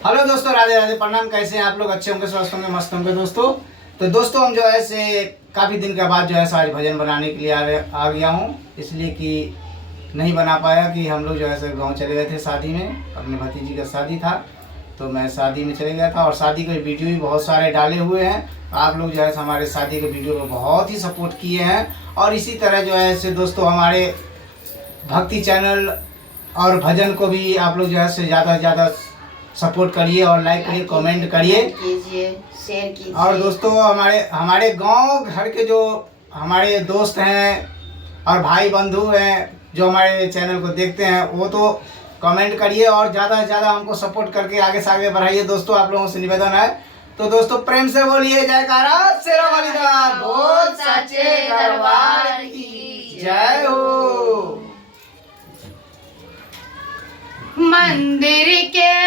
Hello दोस्तों, राधे राधे, प्रणाम। कैसे हैं आप लोग? अच्छे होंगे, स्वस्थ होंगे, मस्त होंगे दोस्तों। तो दोस्तों हम जो है से काफ़ी दिन के बाद जो है आज भजन बनाने के लिए आ गया हूँ, इसलिए कि नहीं बना पाया कि हम लोग जो है से गाँव चले गए थे शादी में। अपने भतीजी का शादी था तो मैं शादी में चले गया था, और शादी के वीडियो भी बहुत सारे डाले हुए हैं। आप लोग जो है हमारे शादी के वीडियो को बहुत ही सपोर्ट किए हैं, और इसी तरह जो है से दोस्तों हमारे भक्ति चैनल और भजन को भी आप लोग जो है से ज़्यादा से ज़्यादा सपोर्ट करिए, और लाइक करिए, कमेंट करिए, शेयर कीजिए। और दोस्तों हमारे हमारे गांव घर के जो हमारे दोस्त हैं और भाई बंधु हैं जो हमारे चैनल को देखते हैं, वो तो कमेंट करिए और ज़्यादा से ज़्यादा हमको सपोर्ट करके आगे से आगे बढ़ाइए। दोस्तों आप लोगों से निवेदन है, तो दोस्तों प्रेम से बोलिए जयकारा शेरा वाली दा बोल सच्चे दरबार की जय हो। मंदिर के